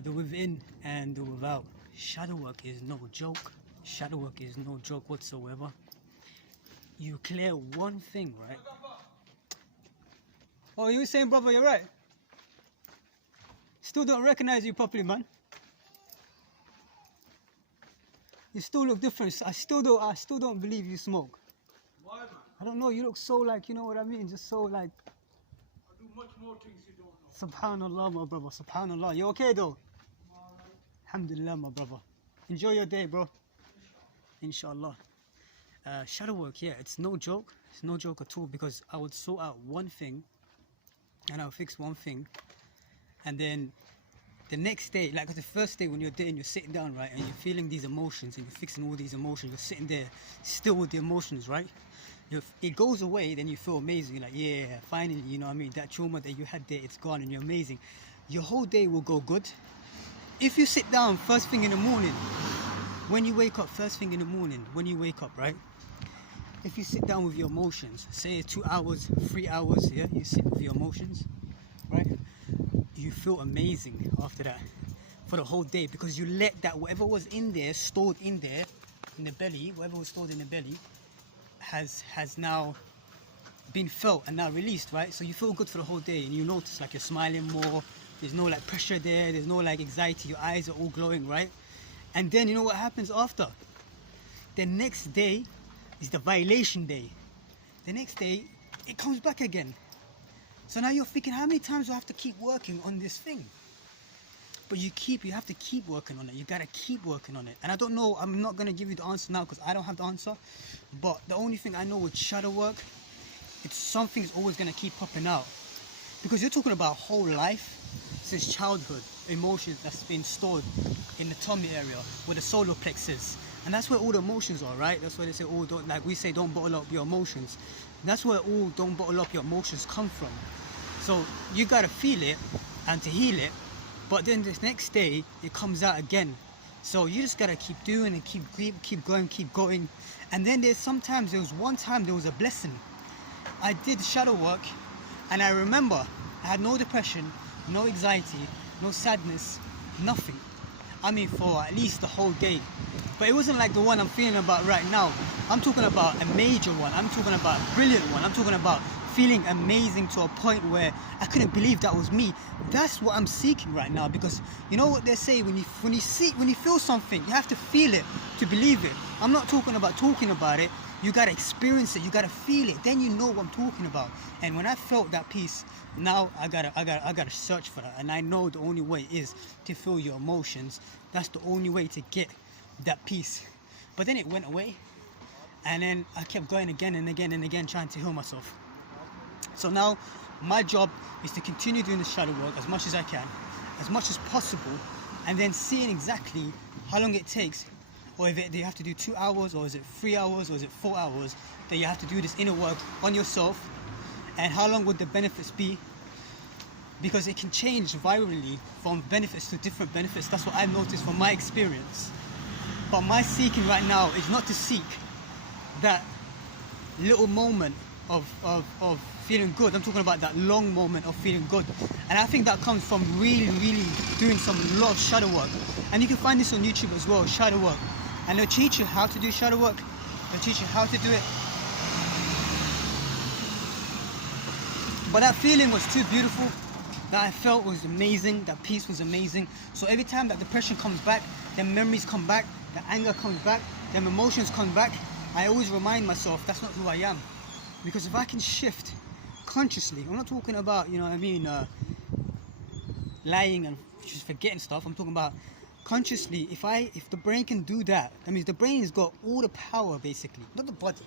The within and the without. Shadow work is no joke. Shadow work is no joke whatsoever. You clear one thing, right? Oh, you were saying, brother, you're right. Still don't recognize you properly, man. You still look different. I still don't believe you smoke. Why, man? I don't know, you look so like, you know what I mean? Just so like, I do much more things you don't know. subhanallah, my brother, subhanallah. You okay though? Alhamdulillah, my brother. Enjoy your day, bro. Inshallah. Shadow work, yeah, it's no joke. It's no joke at all, because I would sort out one thing and I'll fix one thing, and then the next day, like the first day when you're there and you're sitting down, right, and you're feeling these emotions and you're fixing all these emotions, you're sitting there still with the emotions, right? It goes away, then you feel amazing. You're like, yeah, finally, you know what I mean? That trauma that you had there, it's gone and you're amazing. Your whole day will go good. If you sit down first thing in the morning, when you wake up, first thing in the morning, when you wake up, right? If you sit down with your emotions, say 2 hours, 3 hours, yeah, you sit with your emotions, right? You feel amazing after that for the whole day, because you let that, whatever was in there, stored in there, in the belly, whatever was stored in the belly, has now been felt and now released, right? So you feel good for the whole day, and you notice like you're smiling more, there's no like pressure there, there's no like anxiety, your eyes are all glowing, right? And then you know what happens after? The next day is the violation day. The next day, it comes back again. So now you're thinking, how many times do I have to keep working on this thing? But you have to keep working on it. You gotta keep working on it. And I don't know, I'm not gonna give you the answer now because I don't have the answer. But the only thing I know with shadow work, it's something's always gonna keep popping out. Because you're talking about whole life, since childhood, emotions that's been stored in the tummy area, where the solar plexus. And that's where all the emotions are, right? That's why they say, oh, don't, like we say, don't bottle up your emotions. That's where all don't bottle up your emotions come from. So you gotta feel it and to heal it, but then the next day it comes out again. So you just gotta keep doing and keep going. And then there was one time there was a blessing. I did shadow work, and I remember I had no depression, no anxiety, no sadness, nothing. I mean, for at least the whole day. But it wasn't like the one I'm feeling about right now. I'm talking about a major one. I'm talking about a brilliant one. I'm talking about feeling amazing to a point where I couldn't believe that was me. That's what I'm seeking right now, because you know what they say, when you feel something, you have to feel it to believe it. I'm not talking about it. You gotta experience it, you gotta feel it, then you know what I'm talking about. And when I felt that peace, now I gotta search for that. And I know the only way is to feel your emotions. That's the only way to get that peace. But then it went away, and then I kept going again and again and again, trying to heal myself. So now my job is to continue doing the shadow work as much as I can, as much as possible, and then seeing exactly how long it takes, or if you have to do 2 hours, or is it 3 hours, or is it 4 hours, that you have to do this inner work on yourself, and how long would the benefits be, because it can change virally from benefits to different benefits. That's what I've noticed from my experience. But my seeking right now is not to seek that little moment of feeling good. I'm talking about that long moment of feeling good. And I think that comes from really doing a lot of shadow work. And you can find this on YouTube as well, shadow work. And they'll teach you how to do shadow work. They'll teach you how to do it. But that feeling was too beautiful. That I felt was amazing. That peace was amazing. So every time that depression comes back, then memories come back, the anger comes back, then emotions come back, I always remind myself that's not who I am. Because if I can shift consciously, I'm not talking about, you know what I mean, lying and just forgetting stuff. I'm talking about consciously. If the brain can do that, that means the brain has got all the power, basically. Not the body.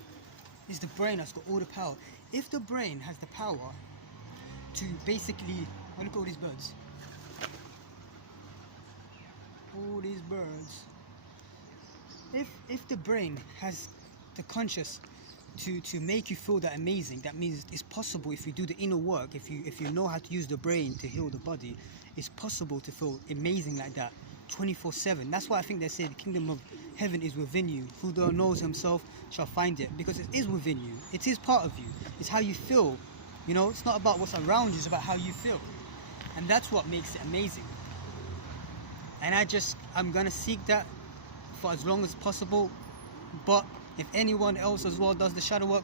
It's the brain that's got all the power. If the brain has the power to basically, oh, look at all these birds. All these birds. If the brain has the conscious to make you feel that amazing, that means it's possible. If you do the inner work, if you know how to use the brain to heal the body, it's possible to feel amazing like that 24/7. That's why I think they say the kingdom of heaven is within you. Who knows himself shall find it, because it is within you. It is part of you. It's how you feel. You know, it's not about what's around you, it's about how you feel. And that's what makes it amazing. and I'm gonna seek that for as long as possible. But if anyone else as well does the shadow work,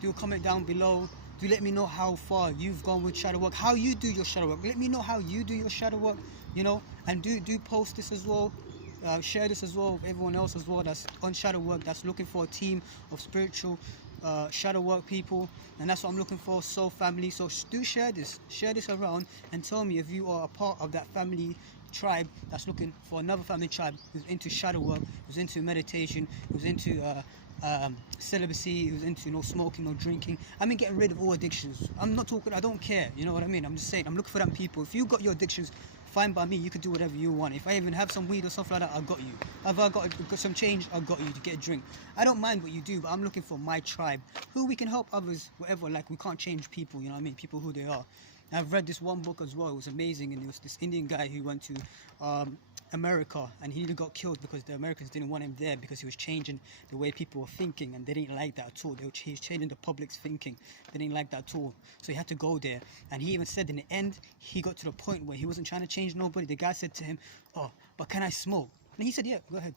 do comment down below. Do let me know how far you've gone with shadow work, how you do your shadow work. Let me know how you do your shadow work, you know, and do post this as well. Share this as well with everyone else as well that's on shadow work, that's looking for a team of spiritual shadow work people, and that's what I'm looking for. So family, so do share this around, and tell me if you are a part of that family tribe that's looking for another family tribe who's into shadow work, who's into meditation, who's into celibacy, who's into no smoking, no drinking. I mean, getting rid of all addictions. I'm not talking, I don't care, you know what I mean? I'm just saying, I'm looking for them people. If you got your addictions, fine by me, you can do whatever you want. If I even have some weed or stuff like that, I got you. If I got some change, I got you to get a drink. I don't mind what you do, but I'm looking for my tribe, who we can help others, whatever. Like, we can't change people, you know what I mean? People who they are. I've read this one book as well, it was amazing, and it was this Indian guy who went to America, and he got killed because the Americans didn't want him there because he was changing the way people were thinking, and they didn't like that at all. He was changing the public's thinking. They didn't like that at all. So he had to go there, and he even said in the end, he got to the point where he wasn't trying to change nobody. The guy said to him, "Oh, but can I smoke?" And he said, "Yeah, go ahead."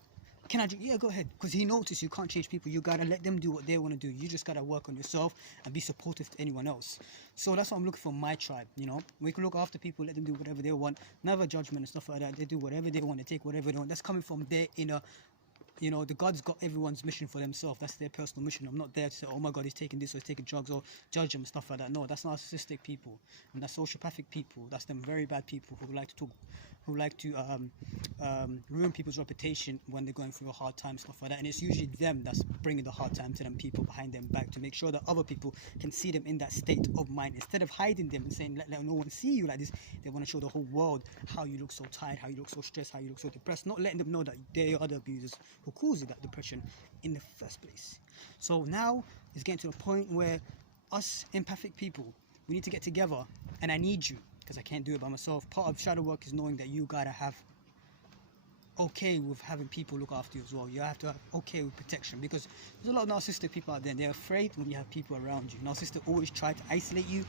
Can I drink? Yeah, go ahead. Because he noticed you can't change people. You gotta let them do what they want to do. You just gotta work on yourself and be supportive to anyone else. So that's what I'm looking for, my tribe, you know. We can look after people, let them do whatever they want. Never judgment and stuff like that. They do whatever they want. They take whatever they want. That's coming from their inner, you know, the God's got everyone's mission for themselves. That's their personal mission. I'm not there to say, oh my God, he's taking this or he's taking drugs, or judge him and stuff like that. No, that's narcissistic people, and that's sociopathic people. That's them very bad people who like to talk, who like to ruin people's reputation when they're going through a hard time, stuff like that. And it's usually them that's bringing the hard time to them people behind them back, to make sure that other people can see them in that state of mind. Instead of hiding them and saying, let no one see you like this, they want to show the whole world how you look so tired, how you look so stressed, how you look so depressed, not letting them know that they are the abusers who caused you that depression in the first place. So now it's getting to a point where us empathic people, we need to get together, and I need you, because I can't do it by myself. Part of shadow work is knowing that you gotta have okay with having people look after you as well. You have to have okay with protection, because there's a lot of narcissistic people out there, and they're afraid when you have people around you. Narcissists always try to isolate you,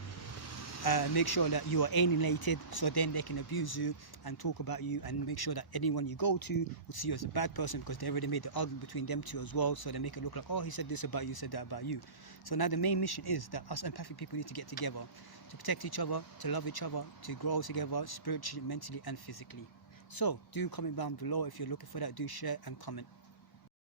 make sure that you are alienated, so then they can abuse you and talk about you, and make sure that anyone you go to will see you as a bad person, because they already made the argument between them two as well. So they make it look like, oh, he said this about you, said that about you. So now the main mission is that us empathic people need to get together to protect each other, to love each other, to grow together spiritually, mentally and physically. So do comment down below if you're looking for that. Do share and comment.